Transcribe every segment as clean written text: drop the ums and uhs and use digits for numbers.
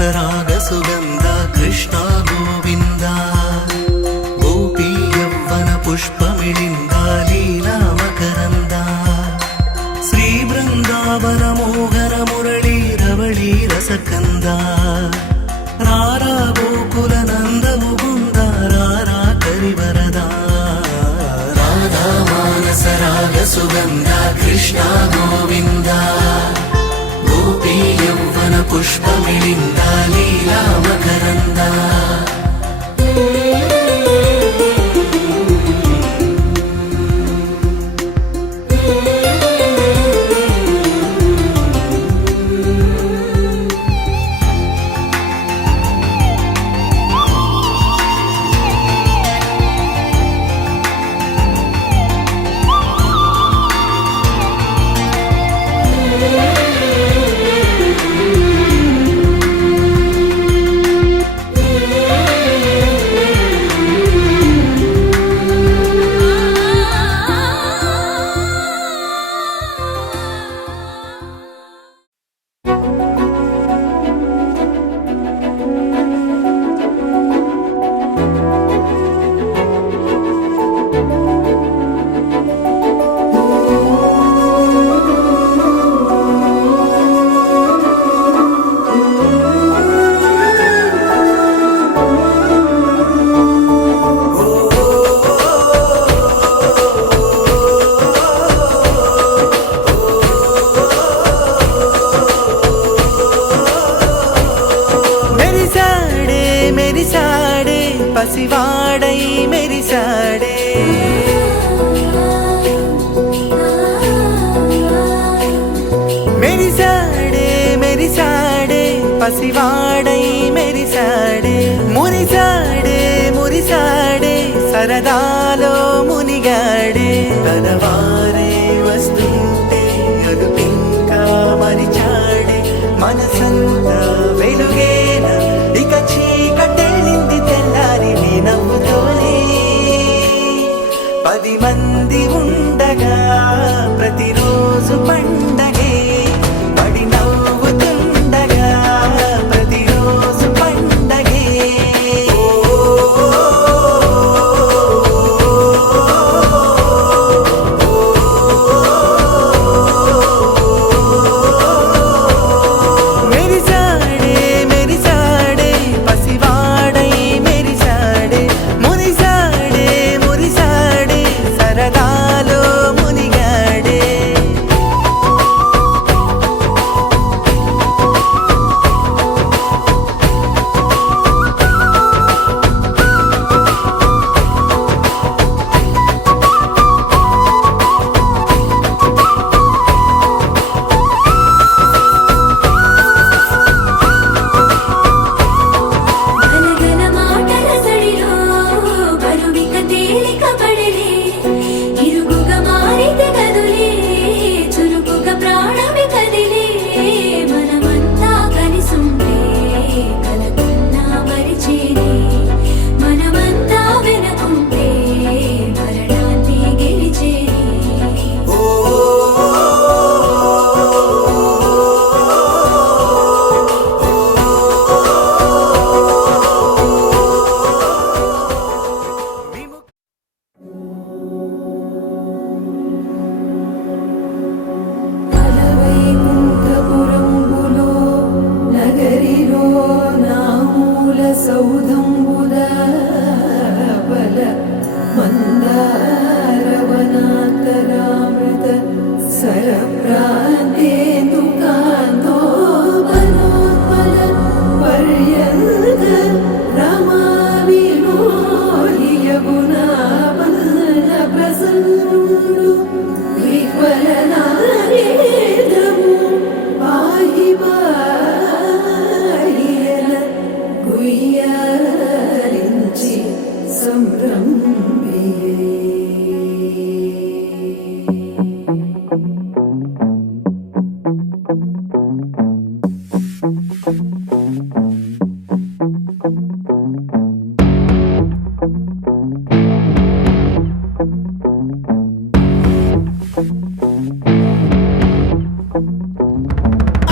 మానసరాగ సుగంధ కృష్ణ గోవింద గోపీ యవ్వన పుష్పమిళింద లీలా మకరంద శ్రీ బృందావన మోహన మురళీ రవళీ రసకంద రారా గోకుల నంద ముకుంద రారా కరివరద రాధా మానసరాగ సుగంధ కృష్ణ గోవింద గోపీ యవ్వన పుష్పమిళింద లీలా మకరంద పసివాడై మెరిసాడే మెరిసాడే మెరిసాడే పసివాడై మెరిసాడే మురిసాడే మురిసాడే సరదాలో మునిగాడే తనవారే వస్తుంటే అదుపింకా మరిచాడే మనసంతా వెలుగేనా ఇక చీకటెళ్ళింది తెల్లారి నీ నవ్వుతోనే 10 మంది ఉండగా ప్రతిరోజు పండగే పడి నవ్వుతుండగా ప్రతిరోజు పండగే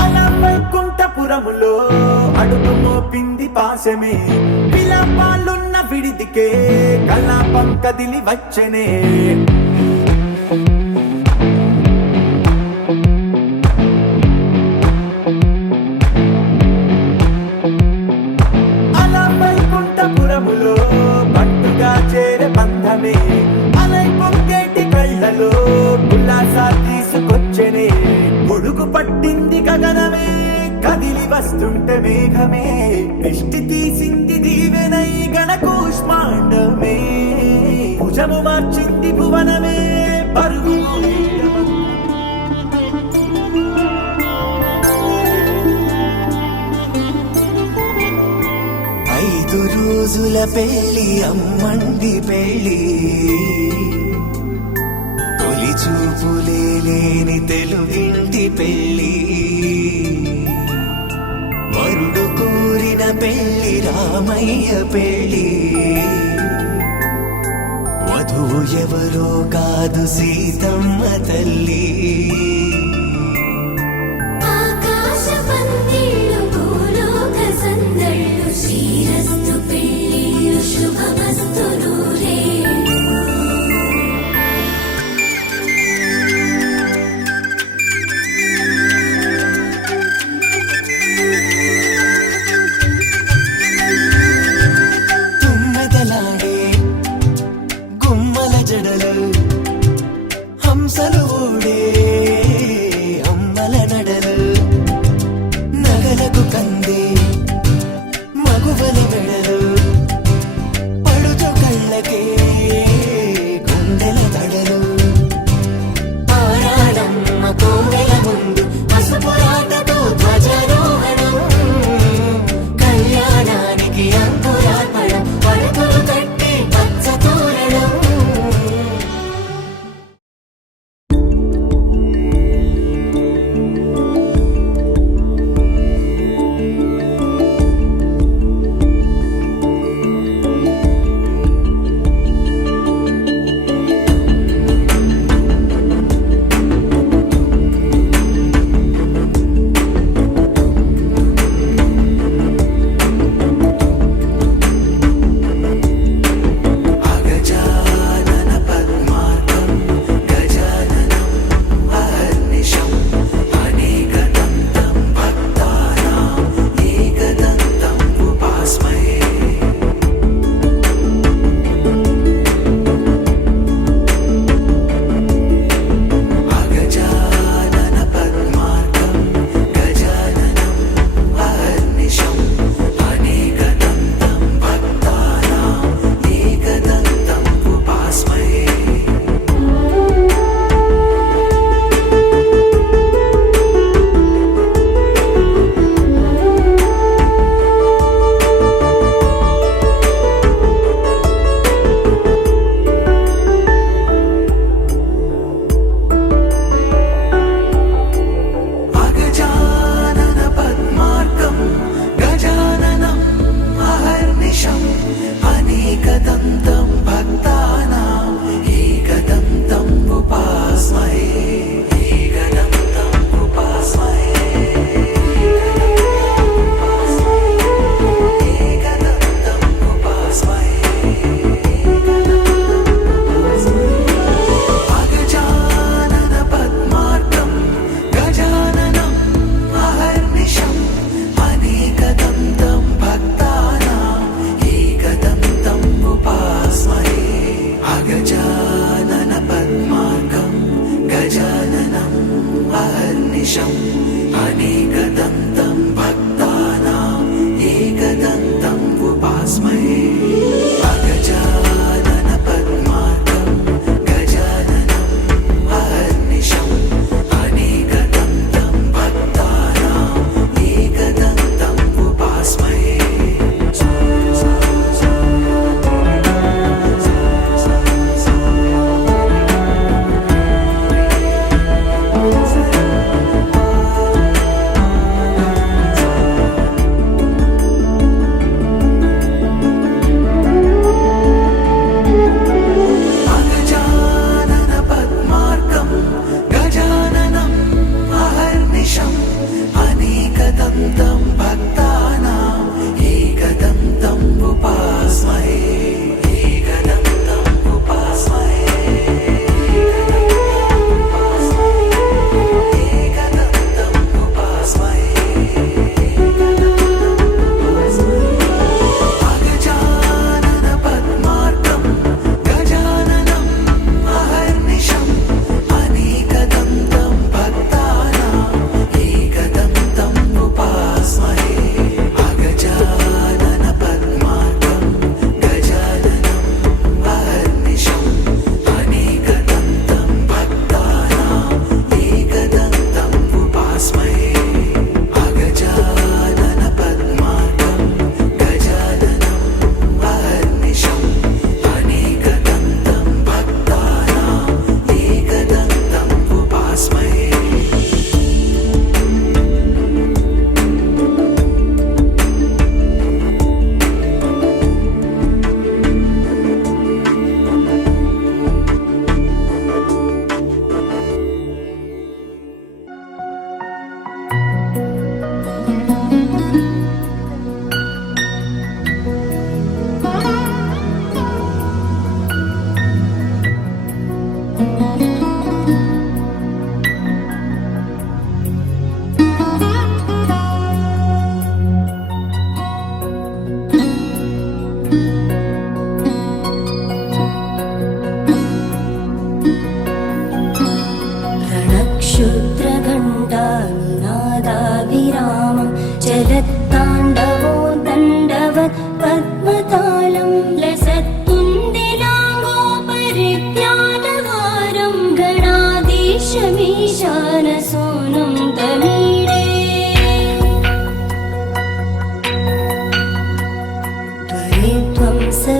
అలా వైకుంఠపురములో అడుగు మోపింది పాశమే విలాపాలున్న విడిదికే కలాపం కదిలి వచ్చనే అలా వైకుంఠపురములో పట్టుగా చేరే బంధమే అలై పొంగేటి కళ్ళలో ఉల్లాసా తీసుకొచ్చనే ముడుగు పట్టింది గగనమే కదిలి వస్తుంటే మేఘమే దృష్టి తీసింది దీవెనై గణకూష్మాండమే భుజము మార్చింది భువనమే పరుగు 5 రోజుల పెళ్లి అమ్మండి పెళ్లి తొలి చూపులే లేని తెలుగింటి పెళ్లి వరుడు కోరిన పెళ్లి రామయ్య పెళ్లి వధువు ఎవరో కాదు సీతమ్మ తల్లి హంసలు ఓడే అమ్మల నడలు నగల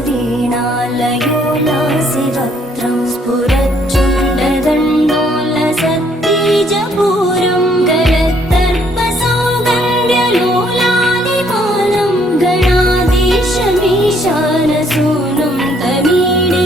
वीणालयोलासिवक्त्रं स्फुरच्चुण्डदण्डोलसत्तीजपूरं गलत्तर्पसौगन्ध्यलोलादिमानं गणाधीशमीशानसूनुं तमीडे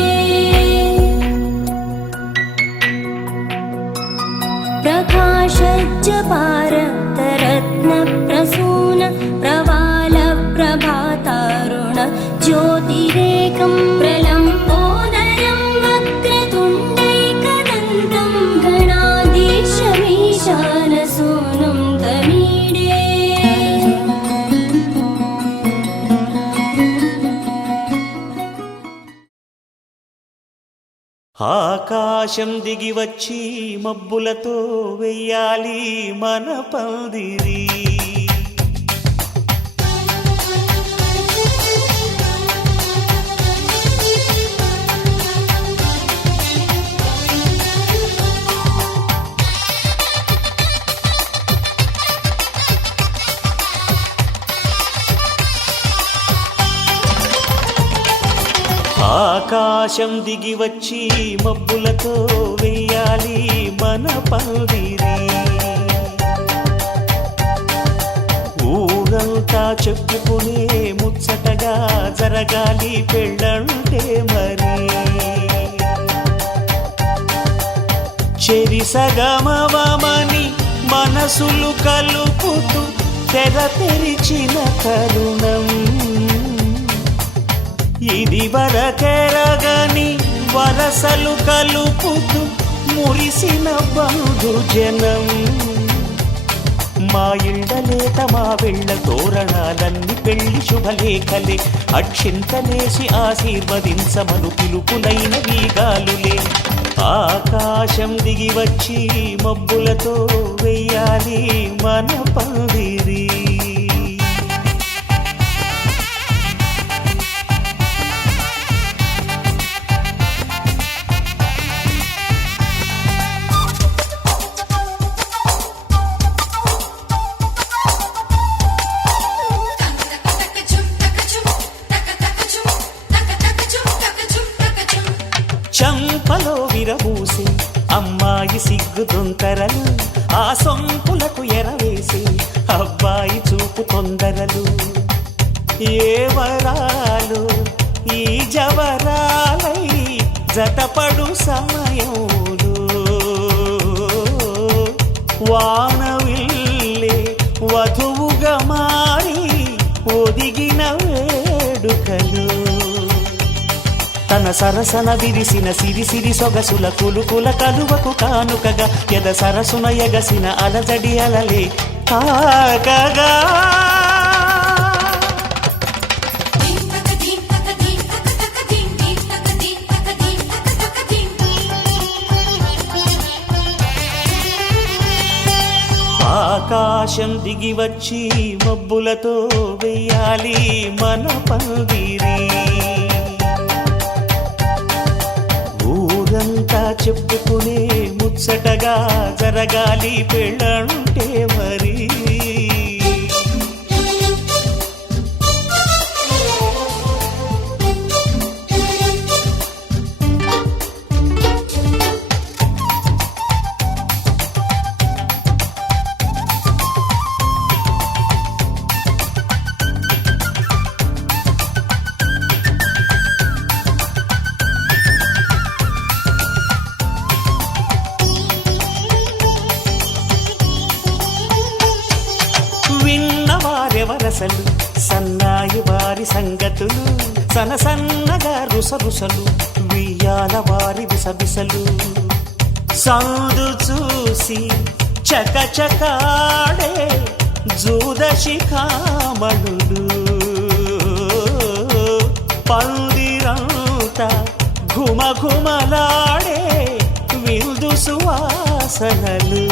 प्रकाशज्जपारक्तरत्नप्रसून प्रवालप्रभातारुण ज्योतिरेकं प्रलम्बोदरं वक्रतुण्डैकदन्तं गणाधीशमीशानसूनुं तमीडे ఆకాశం దిగి వచ్చి మబ్బులతో వెయ్యాలి మన పందిరి. ఆకాశం దిగి వచ్చి మబ్బులతో వెయ్యాలి మన పందిరి. ఊరంతా చెప్పుకునే ముచ్చటగా జరగాలి పెళ్ళంటే మరి. చెరిసగమవమని మనసులు కలుపుతూ తెర తెరిచిన తరుణం ఇది వరకెరగని వరసలు కలుపుతూ మురిసిన బంధుజనం. మా ఇళ్ళలేత మా వెళ్ళ తోరణాలన్నీ పెళ్లి శుభలేఖలే అక్షింతలేసి ఆశీర్వదించమను పిలుపులైన వీగాలులే. ఆకాశం దిగి వచ్చి మబ్బులతో వెయ్యాలి మన పందిరి. చంపలో విరబూసి అమ్మాయి సిగ్గు దొంతరలు, ఆ సొంపులకు ఎరవేసి అబ్బాయి చూపు తొందరలు. ఏ వరాలు ఈ జవరాలై జతపడు సమయంలో వానవిల్లే వధువుగా మారి ఒదిగిన వేడుకలు. తన సరసన విరిసిన సిరిసిరి సొగసుల కులుకుల కలువకు కానుకగా ఎద సరసున ఎగసిన అలజడి అలలే తాకగా. ఆకాశం దిగి వచ్చి మబ్బులతో వెయ్యాలి మన పందిరి. ఊరంతా చెప్పుకునే ముచ్చటగా జరగాలి పెళ్ళంటే మరి. వరసలు సన్నాయి వారి సంగతులు సనసన్నగా రుసరుసలు వియ్యాల వారి విసబిసలు. సందు చూసి చకచకాడే జూదశిఖామణులు పందిరంతా ఘుమఘుమలాడే విందు సువాసనలు.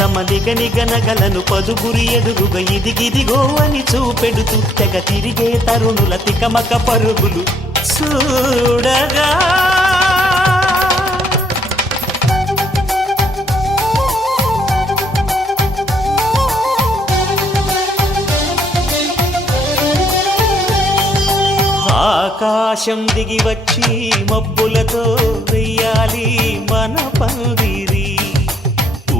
తమ నిగనిగనగలను పదుగురి ఎదురుగా ఇదిగిదిగో అని చూపెడుతూ తెగ తిరిగే తరుణుల తికమక పరుగులు చూడగా. ఆకాశం దిగి వచ్చి మబ్బులతో వెయ్యాలి మన పందిరి,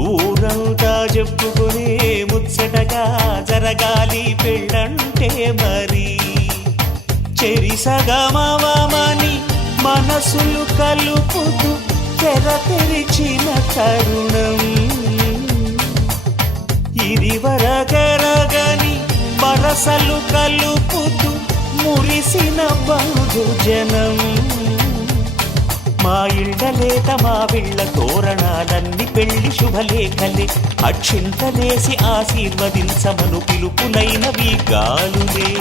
ఊరంతా చెప్పుకునే ముచ్చటగా జరగాలి పెళ్ళంటే మరి. చెరిసగమవమని మనసులు కలుపుతూ తెర తెరిచిన తరుణం, ఇది వరగరగని వరసలు కలుపుతూ మురిసిన బంధుజనం. మా ఇళ్ళలేత మా విళ్ళ తోరణాలన్నీ పెళ్లి శుభలేఖలే, అక్షింతలేసి ఆశీర్వదించమను పిలుపులైనవి గాలులే.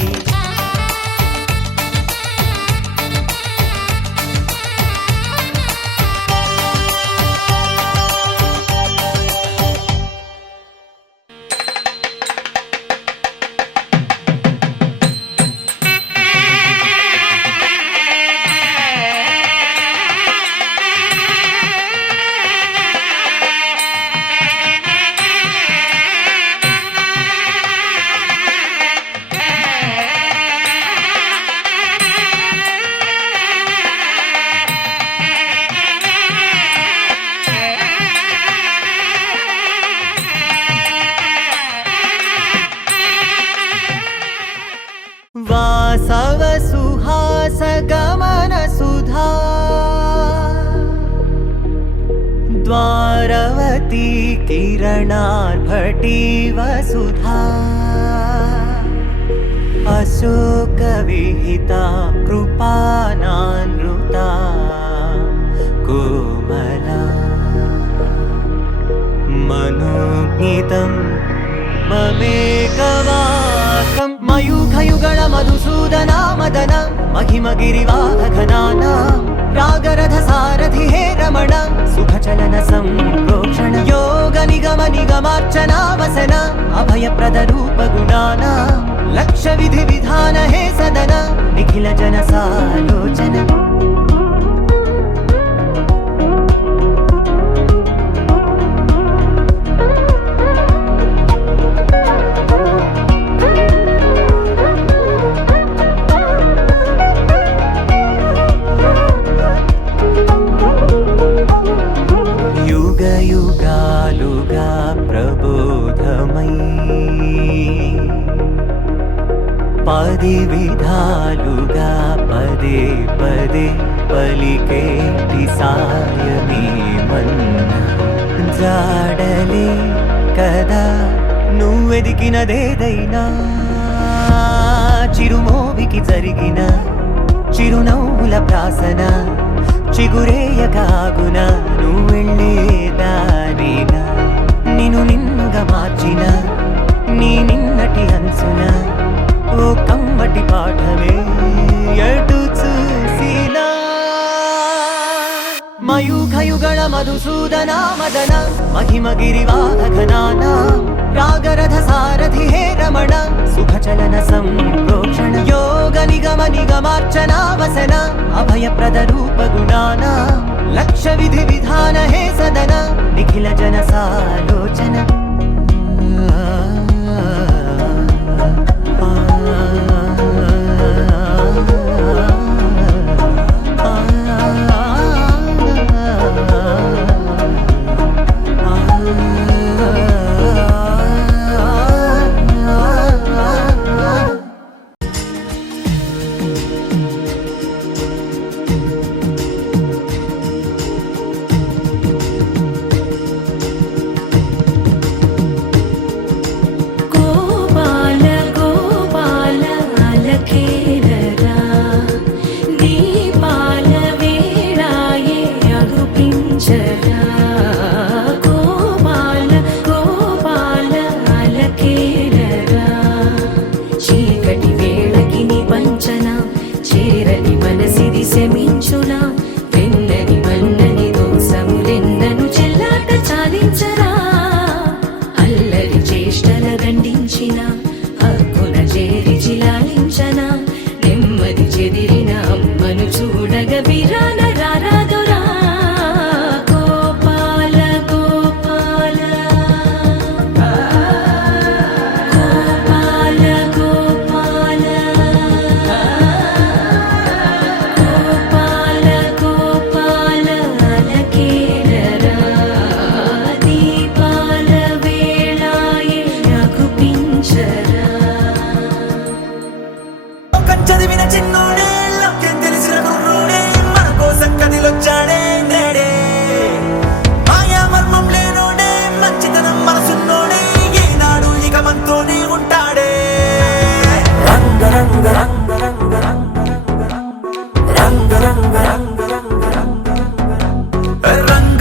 वासव सुहास गमन सुधा, द्वारवती किरणार्भटी वसुधा, अशोक विहिता कृपानानृता कोमला, मनोज्ञितं ममेकवासं मयूखयुगळ मधुसूदना मदन महिमगिरिवाहघनाना रागरथ सारथि हे रमण सुखचलन सम्प्रोक्षण योग निगम निगमार्चना वसन अभयप्रद रूप गुणाना लक्ष विधि विधान हे सदन निखिल जन सालोचन. युगालुगा प्रबोधमयी पदि विधालुगा पदे पदे पलिकेटि सायमे मन्ना जाडले कदा నువ్వెదికినదేదైనా చిరుమోవికి జరిగిన చిరునవ్వుల ప్రాసన చిగురేయకాగున నువ్వెళ్ళేదానేనా నిన్ను నిన్నుగా మార్చిన నీ నిన్నటి అంచున ఓ కమ్మటి పాఠమే ఎటు చూసినా. మయూఖయుగళ మధుసూదన మదన महिमगिरिवाहघनाना रागरथ सारथि हे रमण सुखचलन सम्प्रोक्षण योग निगम निगमार्चना वसन अभयप्रद रूप गुणाना लक्ष विधि विधान हे सदन निखिल जन सालोचन.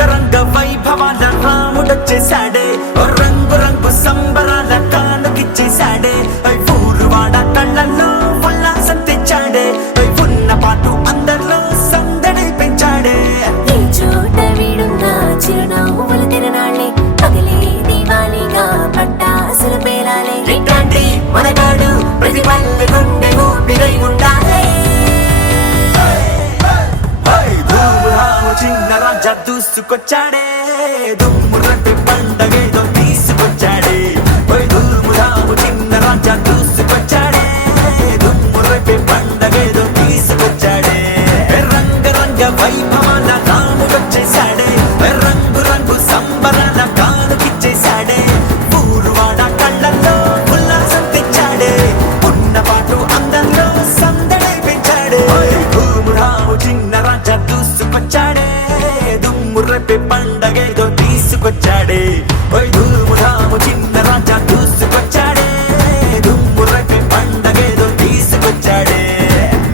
రంగ వైభవాల రాముడొచ్చేసాడే, రంగు రంగు సంబరాల కానుకిచ్చేసాడే, ఊరువాడ కళ్ళల్లో ఉల్లాసం తెచ్చాడే, ఉన్న పాటు అందరిలో సందడి పెంచాడే. ఈ చోట వీడున్న చిరునవ్వులు తిరణాళ్ళే, పగలే దీవాళిగా పట్టాసులు పేలాలే. ఇట్లాంటి మనగాడు ప్రతి పల్లె గుండె ఊపిరై ఉండాలి. చిన్న రాజా దూసుకొచ్చాడే, దుమ్ము రంటి పండగేదో తీసుకొచ్చాడే. ధూముధాము చిన్న రాజా దూసుకొచ్చాడే, దుమ్ము రంటి పండగేదో తీసుకొచ్చాడే. రంగ రంగ వైభవాల రాముడొచ్చేసాడే, రంగు రంగు సంబరాల కానుకిచ్చేసాడే, ఊరువాడ కళ్ళల్లో ఉల్లాసం తెచ్చాడే, ఉన్న పాటు అందరిలో సందడి పెంచాడే. ధూముధాము చిన్న రాజా దూసుకొచ్చాడే, దుమ్ము రేపే పండగేదో తీసుకొచ్చాడే. ధూముధాము చిన్న రాజా దూసుకొచ్చాడే, దుమ్ము రేపే పండగేదో తీసుకొచ్చాడే.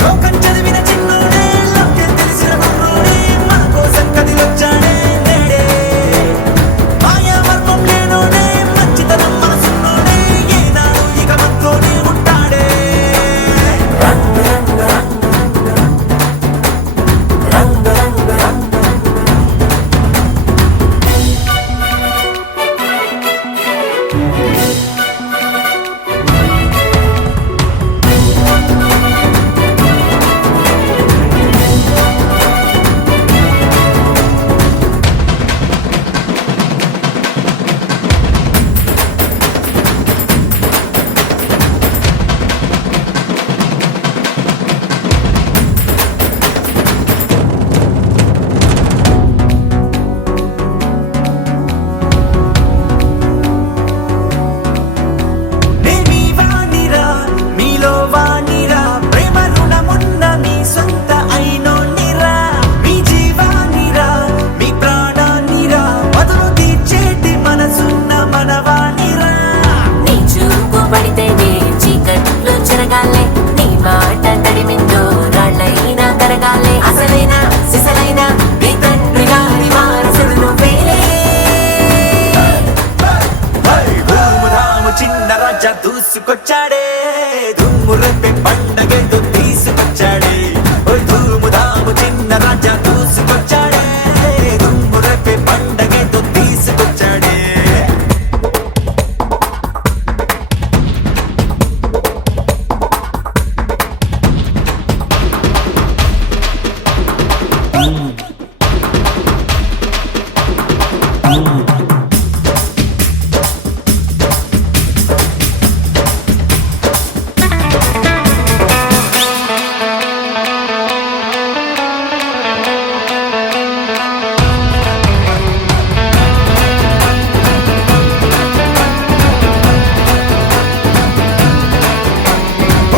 లోకం చదివిన చిన్నోడే, లోకం తెలిసిన కుర్రోడే, మన కోసం కదిలొచ్చాడే నేడే. మాయావర్మం లేనోడే, మంచితనం మనసున్నోడే, ఏనాడు ఇక మనతోనే ఉంటాడే. నేమి వాణిరా, మీలో వాణిరా, ప్రేమ రుణమున్న మీ సొంత అయినోనిరా, మీ జీవానిరా, మీ ప్రాణానిరా, మధును తీర్చేటి మనసున్న మనవాణిరా. నీ చూపు పడితేనే చీకట్లో చెరగాలే, నీ మాట తడిమిందో రాళ్ళైనా కరగాలే. అసలైన సిసలైన నీ తండ్రి గారి వారసుడు నువ్వేలే. ధూముధాము చిన్న రాజా దూసుకొచ్చాడే, దుమ్ము రేపే పండగేదో తీసుకొచ్చాడే. ధూముధాము చిన్న రాజా దూసుకొచ్చాడే, దుమ్ము రేపే పండగేదో తీసుకొచ్చాడే.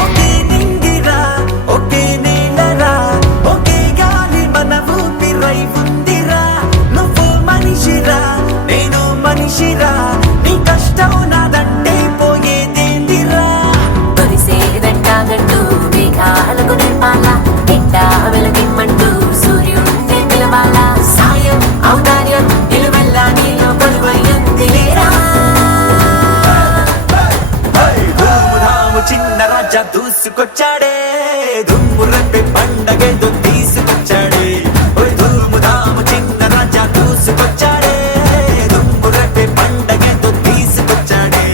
ఒకే నింగిరా, ఒకే నేలరా, ఒకే గాలి మన ఊపిరై ఉందిరా. నువ్వు మనిషిరా, నేను మనిషిరా, నీ కష్టం నాదంటే పోయేదేందిరా. తొలిసేదంటాగంటూ మేఘాలకు నేర్పాలా, ఎండా వెలగిమ్మంటూ సూర్యుడిని పిలవాలా. సాయం ఔదార్యం నిలువెల్లా నీలో కొలువయ్యుంది లేరా. ధూముధాము చిన్న రాజా దూసుకొచ్చాడే, దుమ్ము రేపే పండగేదో తీసుకొచ్చాడే. ధూముధాము చిన్న రాజా దూసుకొచ్చాడే, దుమ్ము రేపే పండగేదో తీసుకొచ్చాడే.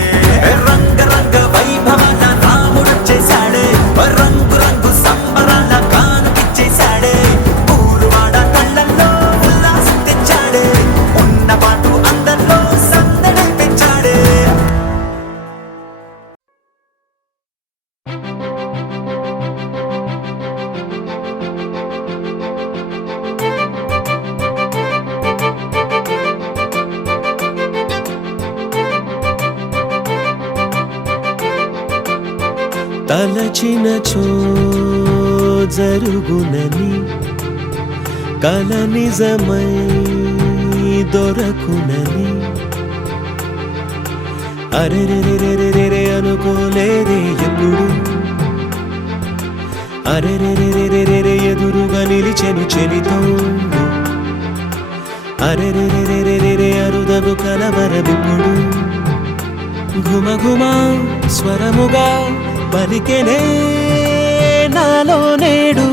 రంగ రంగ వైభవాల రాముడొచ్చేసాడే, రంగు రంగు సంబరాల కానుకిచ్చేసాడే, ఊరువాడ కళ్ళల్లో ఉల్లాసం తెచ్చాడే, ఉన్న పాటు అందరిలో సందడి పెంచాడే. తలచినచో జరుగునని, కల నిజమై దొరకునని, అరెరెరెరెరెరె అనుకోలేదే ఎప్పుడు. అరెరెరెరెరెరె ఎదురుగా నిలిచెను చెలితోడు అరెరెరెరెరెరె అరుదగు కలవరమిప్పుడు ఘుమఘుమ స్వరముగా పలికెనే నాలో నేడు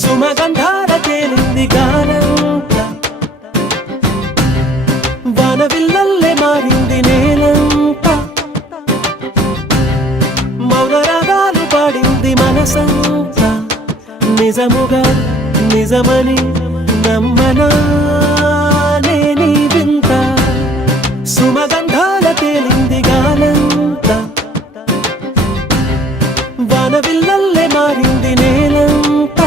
సుమగంధాల తేలింది గానంత వానవిల్లల్లే మారింది నేలంత మౌన రాగాలు పాడింది మనసంత నిజముగా నిజమని నమ్మనా నేనీ వింత సుమగంధాల తేలింది గానంత వానవిల్లల్లే మారింది నేలంత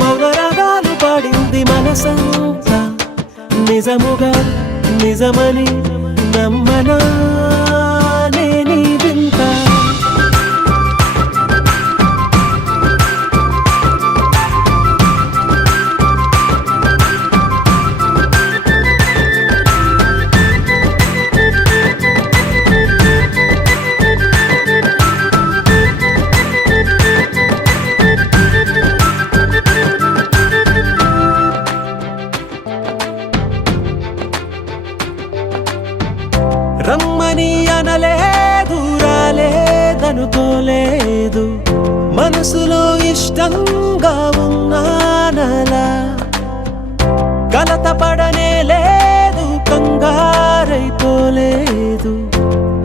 మౌన రాగాలు పాడింది మనసంత నిజముగా నిజమని నమ్మనా నేనీ వింత రమ్మని అనలేదు రాలేదనుకోలేదు మనసులో ఇష్టంగా ఉన్నానలా కలత పడనే లేదు కంగారైపోలేదు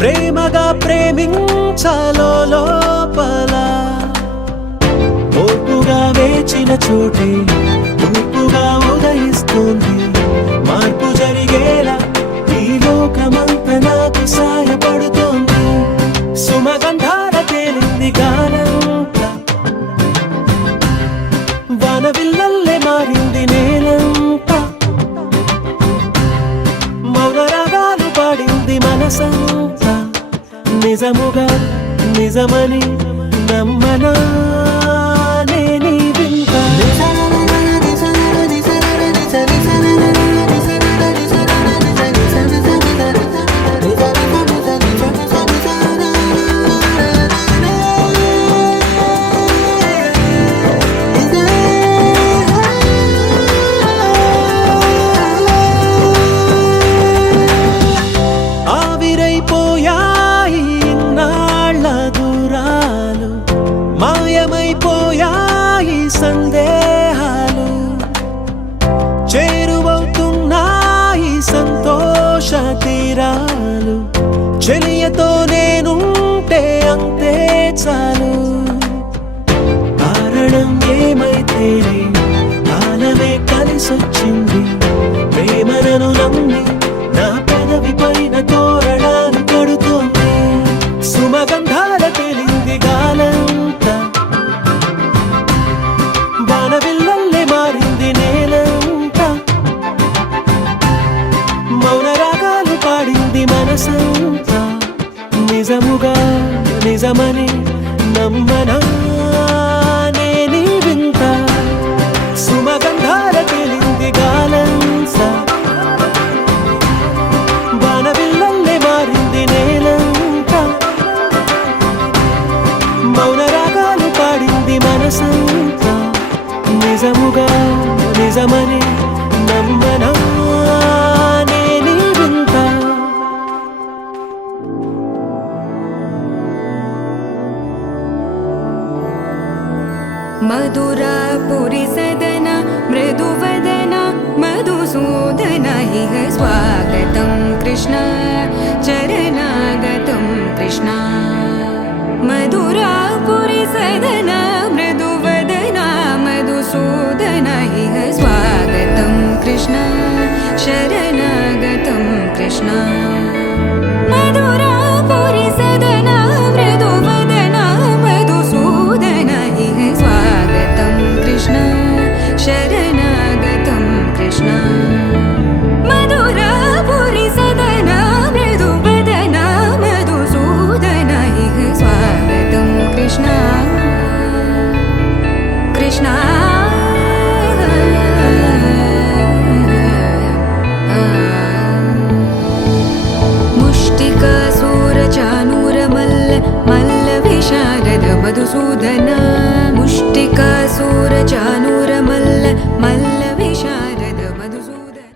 ప్రేమగా ప్రేమించాలో లోపల ఓర్పుగా వేచిన చోటే తూర్పుగా ఉదయిస్తుంది మార్పు జరిగేలా ఈ లోకమంతా నాకు సాయపడుతోంది సుమగంధాల తేలింది గానంత వానవిల్లల్లే మారింది నేలంత మౌన రాగాలు పాడింది మనసంత నిజముగా నిజమని నమ్మనా నేనీ వింత ఆవిరైపోయాయి ఇన్నాళ్ళ దూరాలు మాయమైపోయాయి సందేహాలు చేరువవుతున్నాయి సంతోష తీరాలు చెలియతో నేనుంటే అంతే చాలు కారణం ఏమైతేనే కాలమే కలిసొచ్చింది ప్రేమను నమ్మి నా పెదవి పైన తోరణాలు కడుతోంది సుమగంధాల తేలింది గాలంత వానవిల్లల్లే మారింది నేలంత మౌన రాగాలు పాడింది మనసంత నిజముగా నిజమని నమ్మనా నేనీ వింత సుమగంధాల తేలింది గాలంత వానవిల్లల్లే మారింది నేలంత మౌన రాగాలు పాడింది మనసంత నిజముగా నిజమని నమ్మనా నేనీ వింత मधुरापुरी सदन मृदुवदन मधुसूदन इह स्वागतं कृष्ण चरणागतं कृष्ण मधुरापुरी सदन मृदुवदन मधुसूदन इह स्वागतं कृष्ण शरणागतं कृष्ण मधुरापुरी सदन मृदुवदन मधुसूदन इह स्वागतं कृष्ण शरणागतं कृष्ण मधुरापुरी सदन मृदुवदन मधुसूदन इह स्वागतं कृष्ण कृष्ण मुष्टिकासूरचानूरमल्ल मल्ल